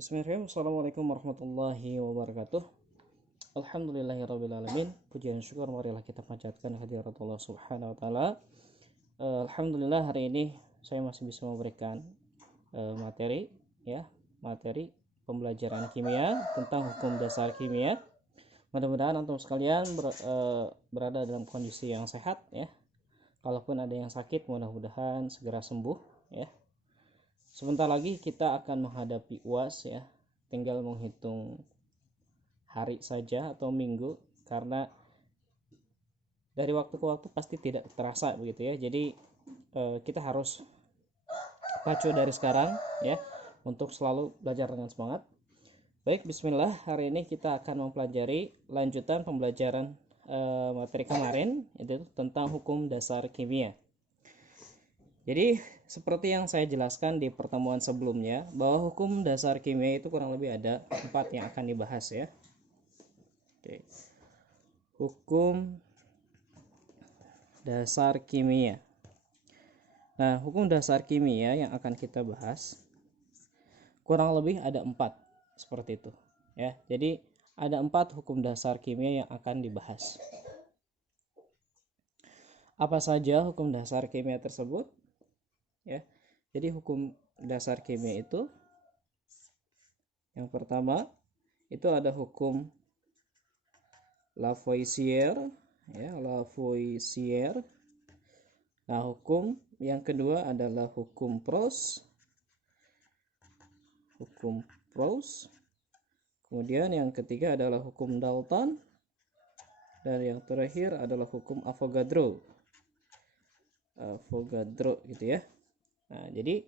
Bismillahirrahmanirrahim. Assalamualaikum warahmatullahi wabarakatuh. Alhamdulillahirrabbilalamin. Puji dan syukur marilah kita panjatkan hadirat Allah subhanahu wa ta'ala. Alhamdulillah hari ini saya masih bisa memberikan materi pembelajaran kimia tentang hukum dasar kimia. Mudah-mudahan antum sekalian berada dalam kondisi yang sehat ya. Kalaupun ada yang sakit, mudah-mudahan segera sembuh ya. Sebentar lagi kita akan menghadapi UAS ya. Tinggal menghitung hari saja atau minggu, karena dari waktu ke waktu pasti tidak terasa begitu ya. Jadi kita harus pacu dari sekarang ya untuk selalu belajar dengan semangat. Baik, bismillah. Hari ini kita akan mempelajari lanjutan pembelajaran materi kemarin, yaitu tentang hukum dasar kimia. Jadi seperti yang saya jelaskan di pertemuan sebelumnya, bahwa hukum dasar kimia itu kurang lebih ada 4 yang akan dibahas ya. Oke. Hukum dasar kimia. Nah, hukum dasar kimia yang akan kita bahas kurang lebih ada 4 seperti itu ya. Jadi ada 4 hukum dasar kimia yang akan dibahas. Apa saja hukum dasar kimia tersebut? Ya. Jadi hukum dasar kimia itu yang pertama itu ada hukum Lavoisier ya, Lavoisier. Nah, hukum yang kedua adalah hukum Proust. Hukum Proust. Kemudian yang ketiga adalah hukum Dalton, dan yang terakhir adalah hukum Avogadro. Avogadro gitu ya. Nah, jadi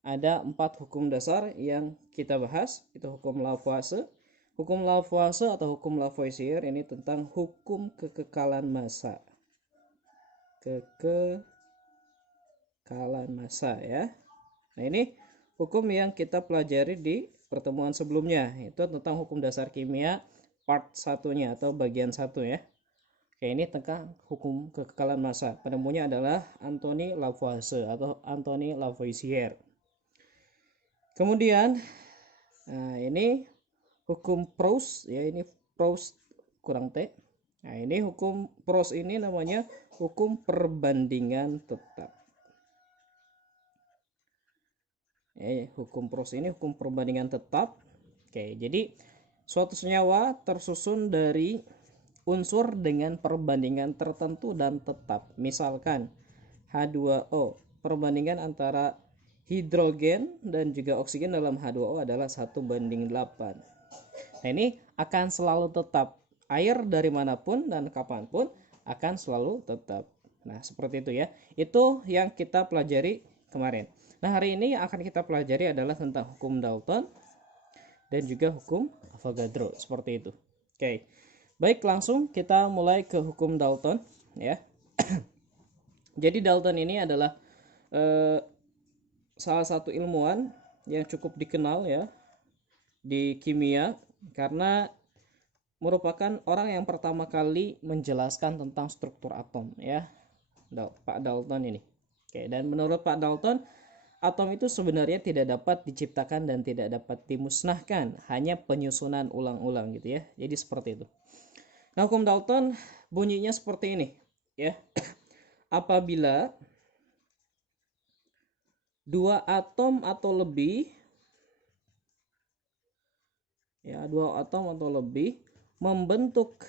ada 4 hukum dasar yang kita bahas. Itu hukum Lavoisier. Hukum Lavoisier atau hukum Lavoisier ini tentang hukum kekekalan massa. Kekekalan massa ya. Nah, ini hukum yang kita pelajari di pertemuan sebelumnya. Itu tentang hukum dasar kimia part 1-nya atau bagian 1 ya. Oke, ini tentang hukum kekekalan massa. Penemunya adalah Anthony Lavoisier atau Anthony Lavoisier. Kemudian ini hukum Proust ya, ini Proust kurang T. Nah, ini hukum Proust ini namanya hukum perbandingan tetap. Hukum Proust ini hukum perbandingan tetap. Oke, jadi suatu senyawa tersusun dari unsur dengan perbandingan tertentu dan tetap. Misalkan H2O, perbandingan antara hidrogen dan juga oksigen dalam H2O adalah 1:8. Nah, ini akan selalu tetap. Air dari manapun dan kapanpun akan selalu tetap. Nah, seperti itu ya. Itu yang kita pelajari kemarin. Nah, hari ini yang akan kita pelajari adalah tentang hukum Dalton dan juga hukum Avogadro. Seperti itu. Oke. Baik, langsung kita mulai ke hukum Dalton ya. Jadi Dalton ini adalah salah satu ilmuwan yang cukup dikenal ya di kimia, karena merupakan orang yang pertama kali menjelaskan tentang struktur atom ya, Pak Dalton ini. Oke, dan menurut Pak Dalton, atom itu sebenarnya tidak dapat diciptakan dan tidak dapat dimusnahkan, hanya penyusunan ulang-ulang gitu ya. Jadi seperti itu. Nah, hukum Dalton bunyinya seperti ini ya. Apabila 2 atom atau lebih ya, 2 atom atau lebih membentuk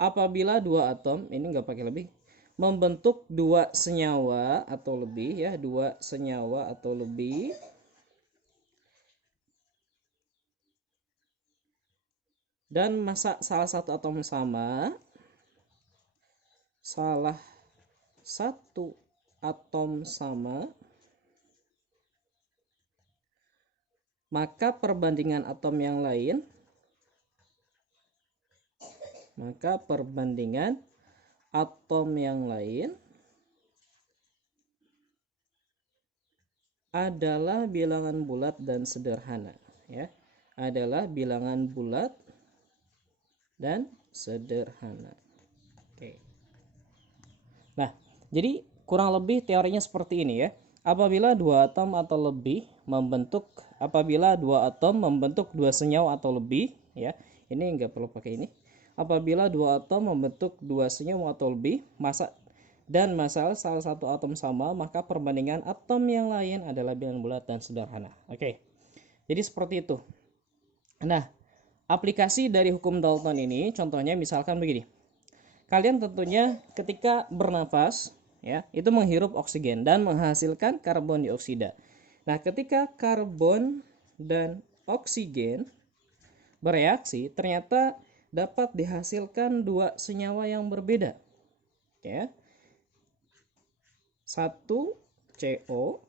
apabila 2 atom, ini enggak pakai lebih, membentuk 2 senyawa atau lebih ya, 2 senyawa atau lebih dan massa salah satu atom sama, maka perbandingan atom yang lain adalah bilangan bulat dan sederhana ya. Adalah bilangan bulat dan sederhana. Oke. Nah, jadi kurang lebih teorinya seperti ini ya. Apabila dua atom atau lebih membentuk dua senyawa atau lebih, ya, ini nggak perlu pakai ini. Apabila dua atom membentuk dua senyawa atau lebih, masa salah satu atom sama, maka perbandingan atom yang lain adalah bilangan bulat dan sederhana. Oke. Jadi seperti itu. Nah, aplikasi dari hukum Dalton ini contohnya misalkan begini. Kalian tentunya ketika bernafas, ya, itu menghirup oksigen dan menghasilkan karbon dioksida. Nah, ketika karbon dan oksigen bereaksi, ternyata dapat dihasilkan dua senyawa yang berbeda. Ya. Satu CO,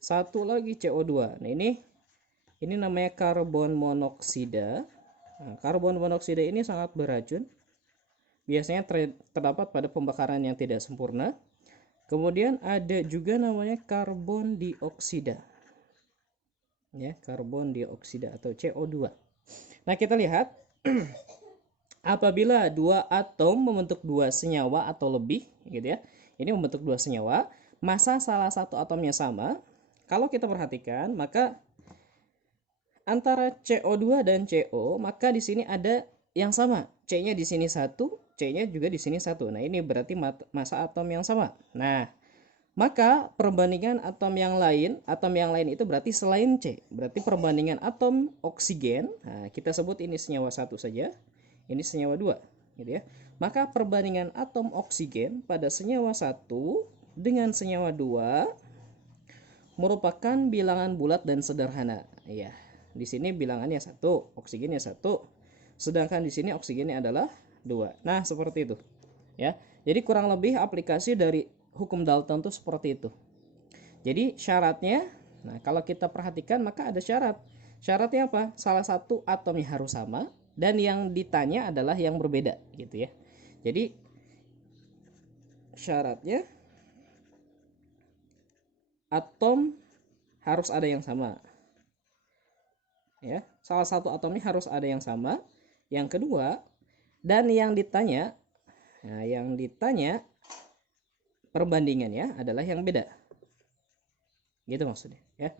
satu lagi CO2. Nah, ini namanya karbon monoksida. Nah, karbon monoksida ini sangat beracun. Biasanya terdapat pada pembakaran yang tidak sempurna. Kemudian ada juga namanya karbon dioksida. Ya, karbon dioksida atau CO2. Nah, kita lihat apabila dua atom membentuk dua senyawa atau lebih, gitu ya. Ini membentuk dua senyawa, massa salah satu atomnya sama. Kalau kita perhatikan, maka antara CO2 dan CO, maka di sini ada yang sama. C-nya di sini 1, C-nya juga di sini 1. Nah, ini berarti massa atom yang sama. Nah, maka perbandingan atom yang lain itu berarti selain C. Berarti perbandingan atom oksigen, nah, kita sebut ini senyawa 1 saja. Ini senyawa 2, gitu ya. Maka perbandingan atom oksigen pada senyawa 1 dengan senyawa 2 merupakan bilangan bulat dan sederhana. Ya, di sini bilangannya 1, oksigennya 1, sedangkan di sini oksigennya adalah 2. Nah, seperti itu. Ya. Jadi kurang lebih aplikasi dari hukum Dalton itu seperti itu. Jadi syaratnya, nah kalau kita perhatikan maka ada syarat. Syaratnya apa? Salah satu atomnya harus sama dan yang ditanya adalah yang berbeda, gitu ya. Jadi syaratnya atom harus ada yang sama. Ya, salah satu atomnya harus ada yang sama. Yang kedua, dan yang ditanya, nah yang ditanya perbandingannya adalah yang beda. Gitu maksudnya, ya.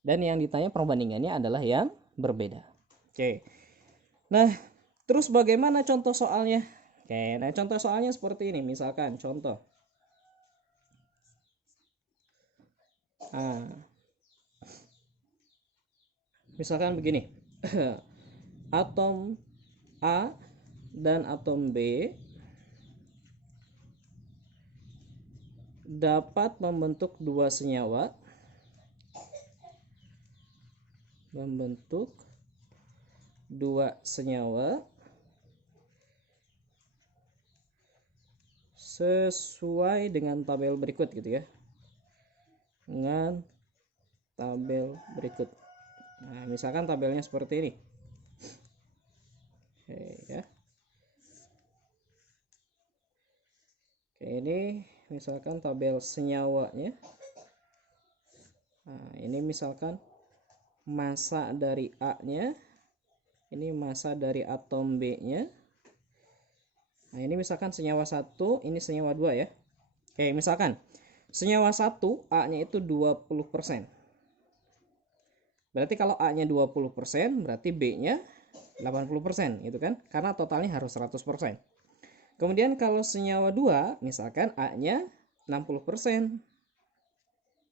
Dan yang ditanya perbandingannya adalah yang berbeda. Oke. Nah, terus bagaimana contoh soalnya? Oke, nah contoh soalnya seperti ini. Misalkan contoh. Nah, misalkan begini. Atom A dan atom B dapat membentuk dua senyawa sesuai dengan tabel berikut, gitu ya. Dengan tabel berikut. Nah, misalkan tabelnya seperti ini. Oke, ya. Oke, ini misalkan tabel senyawanya. Nah, ini misalkan massa dari A-nya, ini massa dari atom B-nya. Nah, ini misalkan senyawa 1, ini senyawa 2 ya. Oke, misalkan senyawa 1 A-nya itu 20%. Berarti kalau A-nya 20%, berarti B-nya 80%, gitu kan? Karena totalnya harus 100%. Kemudian kalau senyawa 2, misalkan A-nya 60%,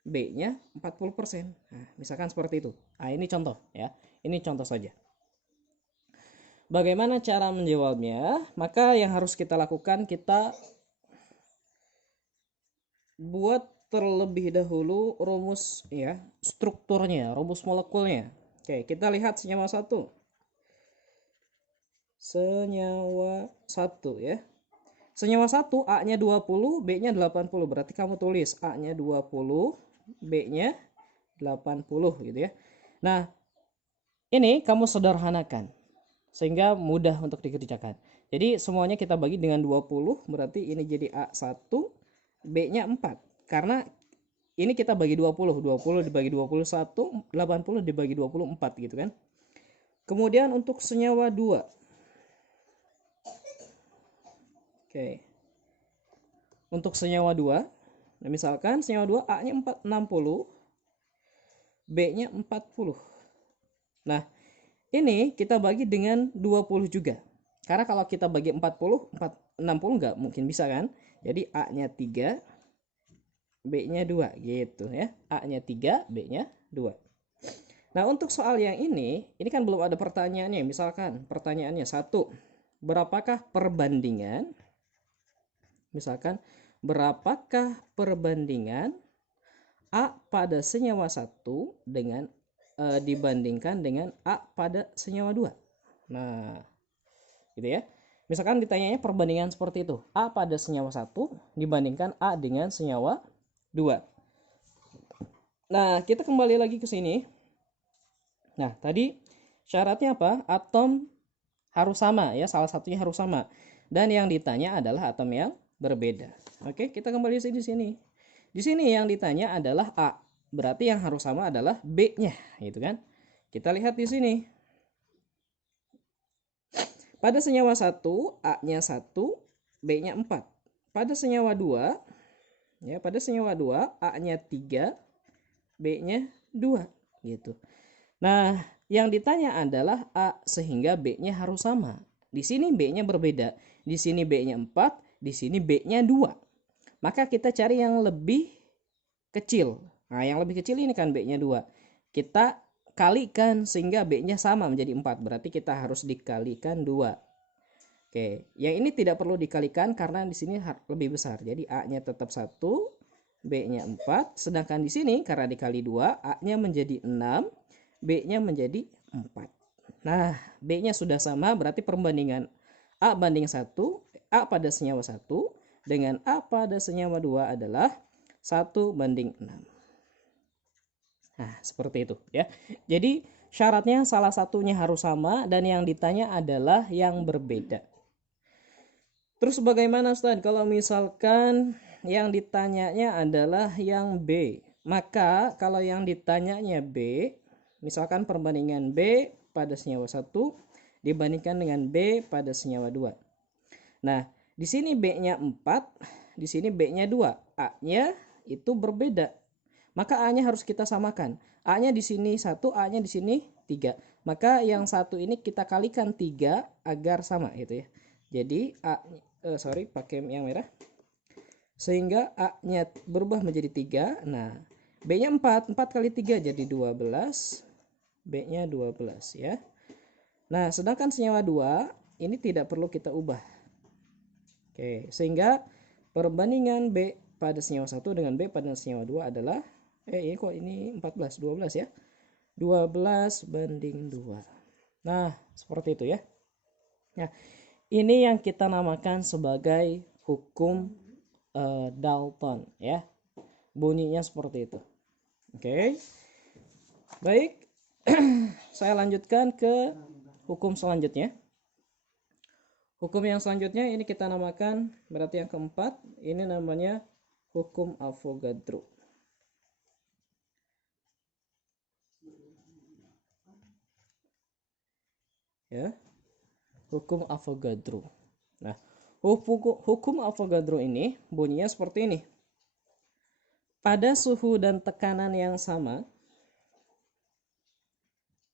B-nya 40%. Nah, misalkan seperti itu. Nah, ini contoh ya. Ini contoh saja. Bagaimana cara menjawabnya? Maka yang harus kita lakukan, kita buat terlebih dahulu rumus ya, strukturnya, rumus molekulnya. Oke, kita lihat senyawa 1. Senyawa 1 ya. Senyawa 1 A-nya 20, B-nya 80. Berarti kamu tulis A-nya 20, B-nya 80, gitu ya. Nah, ini kamu sederhanakan sehingga mudah untuk dikerjakan. Jadi semuanya kita bagi dengan 20, berarti ini jadi A1, B-nya 4. Karena ini kita bagi 20, 20 dibagi 21, 80 dibagi 24, gitu kan. Kemudian untuk senyawa 2. Oke. Untuk senyawa 2, Nah, misalkan senyawa 2 A-nya 60, B-nya 40. Nah, ini kita bagi dengan 20 juga. Karena kalau kita bagi 40, 60 nggak mungkin bisa kan? Jadi A-nya 3, B-nya 2 gitu ya. A-nya 3, B-nya 2. Nah, untuk soal yang ini kan belum ada pertanyaannya. Misalkan pertanyaannya 1, berapakah perbandingan? Misalkan berapakah perbandingan A pada senyawa 1 dengan dibandingkan dengan A pada senyawa 2. Nah, gitu ya. Misalkan ditanyanya perbandingan seperti itu. A pada senyawa 1 dibandingkan A dengan senyawa 2. Nah, kita kembali lagi ke sini. Nah, tadi syaratnya apa? Atom harus sama ya, salah satunya harus sama. Dan yang ditanya adalah atom yang berbeda. Oke, kita kembali di sini. Di sini yang ditanya adalah A. Berarti yang harus sama adalah B-nya, gitu kan? Kita lihat di sini. Pada senyawa 1, A-nya 1, B-nya 4. Pada senyawa 2, ya, pada senyawa 2, A-nya 3, B-nya 2, gitu. Nah, yang ditanya adalah A sehingga B-nya harus sama. Di sini B-nya berbeda. Di sini B-nya 4, di sini B-nya 2. Maka kita cari yang lebih kecil. Nah, yang lebih kecil ini kan B-nya 2. Kita kalikan sehingga B-nya sama menjadi 4. Berarti kita harus dikalikan 2. Oke, yang ini tidak perlu dikalikan karena di sini lebih besar. Jadi A-nya tetap 1, B-nya 4. Sedangkan di sini karena dikali 2, A-nya menjadi 6, B-nya menjadi 4. Nah, B-nya sudah sama, berarti perbandingan A banding 1, A pada senyawa 1 dengan A pada senyawa 2 adalah 1 banding 6. Nah, seperti itu ya. Jadi syaratnya salah satunya harus sama dan yang ditanya adalah yang berbeda. Terus bagaimana Ustaz kalau misalkan yang ditanyanya adalah yang B? Maka kalau yang ditanyanya B, misalkan perbandingan B pada senyawa 1 dibandingkan dengan B pada senyawa 2. Nah, di sini B-nya 4, di sini B-nya 2. A-nya itu berbeda. Maka A-nya harus kita samakan. A-nya di sini 1, A-nya di sini 3. Maka yang satu ini kita kalikan 3 agar sama gitu ya. Jadi A pakai yang merah. Sehingga A-nya berubah menjadi 3. Nah, B-nya 4. 4 kali 3 jadi 12. B-nya 12 ya. Nah, sedangkan senyawa 2 ini tidak perlu kita ubah. Oke, sehingga perbandingan B pada senyawa 1 dengan B pada senyawa 2 adalah ini 14, 12 ya. 12 banding 2. Nah, seperti itu ya. Nah, ini yang kita namakan sebagai hukum Dalton ya. Bunyinya seperti itu. Oke. Baik. Saya lanjutkan ke hukum selanjutnya. Hukum yang selanjutnya ini kita namakan, berarti yang keempat, ini namanya hukum Avogadro. Ya, hukum Avogadro. Nah, hukum Avogadro ini bunyinya seperti ini. Pada suhu dan tekanan yang sama,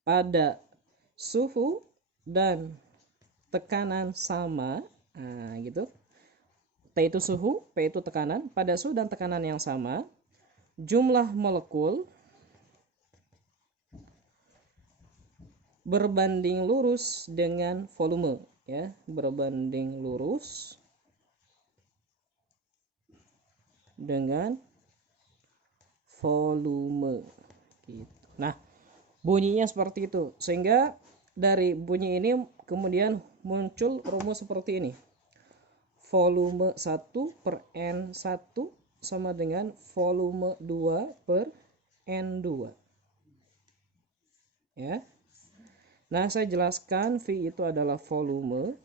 pada suhu dan tekanan sama, nah gitu. T itu suhu, P itu tekanan. Pada suhu dan tekanan yang sama, jumlah molekul berbanding lurus dengan volume ya, berbanding lurus dengan volume gitu. Nah, bunyinya seperti itu. Sehingga dari bunyi ini kemudian muncul rumus seperti ini. Volume 1 per N1 sama dengan volume 2 per N2. Ya. Nah, saya jelaskan V itu adalah volume.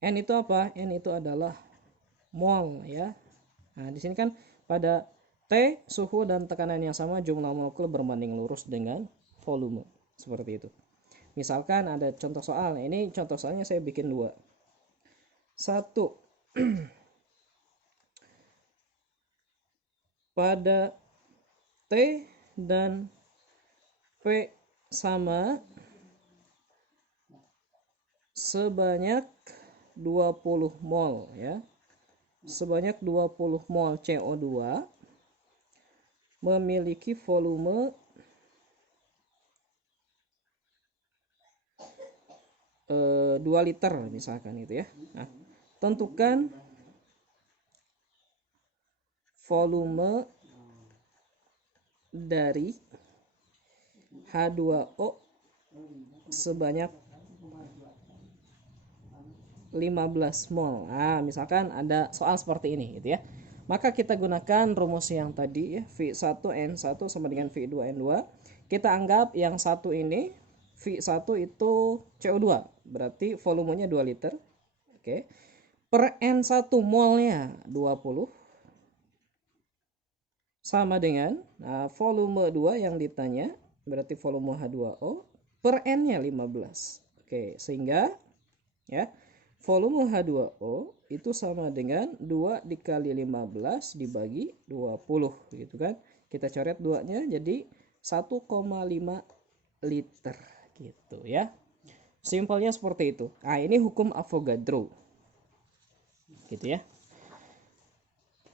N itu apa? N itu adalah mol ya. Nah, di sini kan pada T suhu dan tekanan yang sama jumlah molekul berbanding lurus dengan volume. Seperti itu. Misalkan ada contoh soal. Ini contoh soalnya saya bikin 2. 1. pada T dan P sama sebanyak 20 mol ya. Sebanyak 20 mol CO2 memiliki volume 2 liter misalkan gitu ya. Nah, tentukan volume dari H2O sebanyak 15 mol. Nah, misalkan ada soal seperti ini gitu ya. Maka kita gunakan rumus yang tadi ya, V1N1 sama dengan V2N2. Kita anggap yang satu ini V1 itu CO2, berarti volumenya 2 liter. Oke. Per N1 molnya 20 sama dengan volume 2 yang ditanya, berarti volume H2O per N-nya 15. Oke, sehingga ya volume H2O itu sama dengan 2 dikali 15 dibagi 20 gitu kan. Kita coret 2-nya jadi 1,5 liter gitu ya. Simpelnya seperti itu. Nah, ini hukum Avogadro. Gitu ya.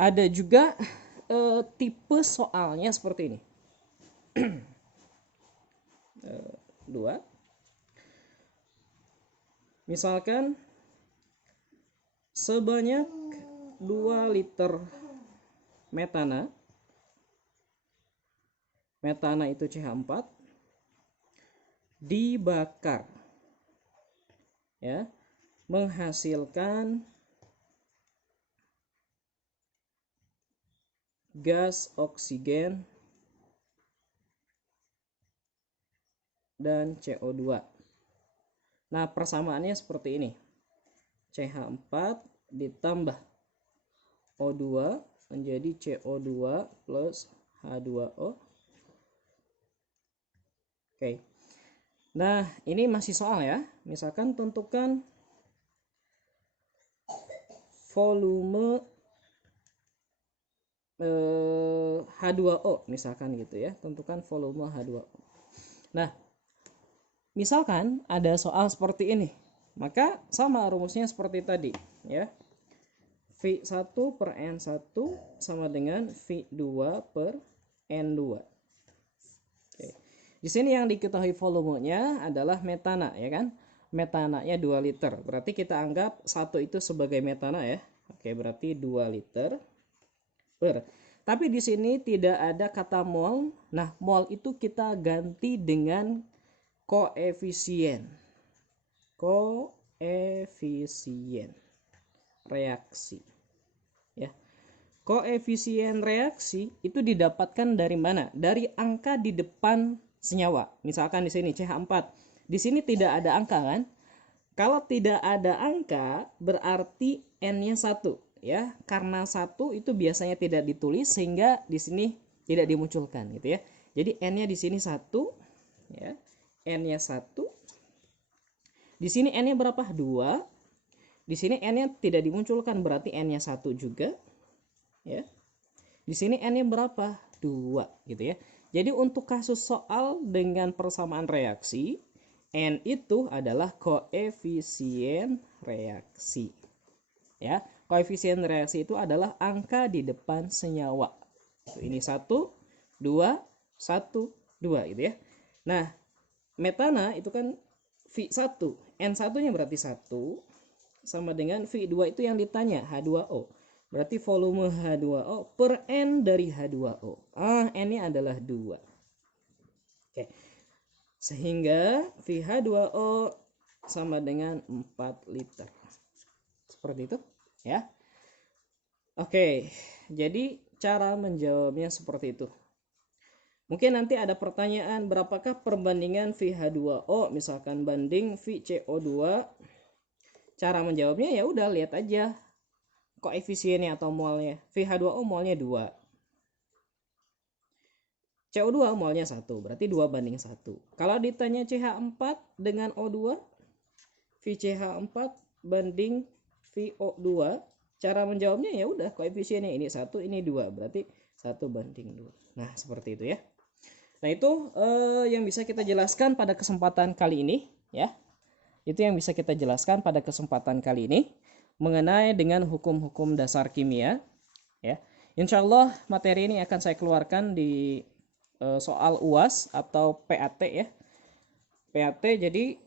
Ada juga tipe soalnya seperti ini. 2. Misalkan sebanyak 2 liter metana. Metana itu CH4 dibakar ya, menghasilkan gas oksigen dan CO2. Nah, persamaannya seperti ini. CH4 ditambah O2 menjadi CO2 plus H2O. Oke. Nah, ini masih soal ya. Misalkan tentukan volume H2O misalkan gitu ya. Tentukan volume H2O. Nah, misalkan ada soal seperti ini. Maka sama rumusnya seperti tadi ya. V1 per N1 sama dengan V2 per N2. Oke. Di sini yang diketahui volumenya adalah metana ya kan. Metananya 2 liter. Berarti kita anggap 1 itu sebagai metana ya. Oke, berarti 2 liter per. Tapi di sini tidak ada kata mol. Nah, mol itu kita ganti dengan koefisien. Koefisien reaksi. Ya. Koefisien reaksi itu didapatkan dari mana? Dari angka di depan senyawa. Misalkan di sini CH4. Di sini tidak ada angka kan? Kalau tidak ada angka berarti N-nya 1 ya. Karena 1 itu biasanya tidak ditulis sehingga di sini tidak dimunculkan gitu ya. Jadi N-nya di sini 1 ya. N-nya 1. Di sini N-nya berapa? 2. Di sini N-nya tidak dimunculkan berarti N-nya 1 juga ya. Di sini N-nya berapa? 2 gitu ya. Jadi untuk kasus soal dengan persamaan reaksi, N itu adalah koefisien reaksi. Ya, koefisien reaksi itu adalah angka di depan senyawa. Ini 1, 2, 1, 2 gitu ya. Nah, metana itu kan V1, N1-nya berarti 1 sama dengan V2 itu yang ditanya H2O. Berarti volume H2O per N dari H2O. N-nya adalah 2. Oke. Sehingga VH2O sama dengan 4 liter. Seperti itu ya. Oke, jadi cara menjawabnya seperti itu. Mungkin nanti ada pertanyaan berapakah perbandingan VH2O misalkan banding VCO2. Cara menjawabnya ya udah lihat aja koefisiennya atau molnya. VH2O molnya 2. CO2 molnya 1, berarti 2 banding 1. Kalau ditanya CH4 dengan O2, VCH4 banding VO2, cara menjawabnya ya udah koefisiennya ini 1, ini 2, berarti 1:2. Nah, seperti itu ya. Nah, itu yang bisa kita jelaskan pada kesempatan kali ini ya. Itu yang bisa kita jelaskan pada kesempatan kali ini mengenai dengan hukum-hukum dasar kimia ya. Insya Allah materi ini akan saya keluarkan di soal UAS atau PAT ya. PAT, jadi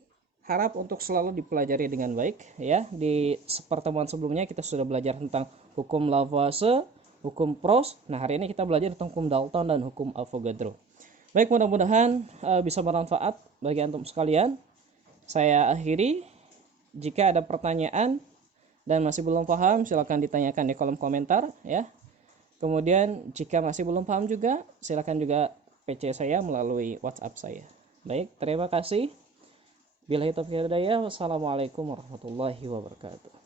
harap untuk selalu dipelajari dengan baik ya. Di pertemuan sebelumnya kita sudah belajar tentang hukum Lavoisier, hukum Proust. Nah, hari ini kita belajar tentang hukum Dalton dan hukum Avogadro. Baik, mudah-mudahan bisa bermanfaat bagi antum sekalian. Saya akhiri. Jika ada pertanyaan dan masih belum paham, silakan ditanyakan di kolom komentar ya. Kemudian jika masih belum paham juga, silakan juga PC saya melalui WhatsApp saya. Baik, terima kasih. Billahi taufiq wal hidayah. Wassalamualaikum warahmatullahi wabarakatuh.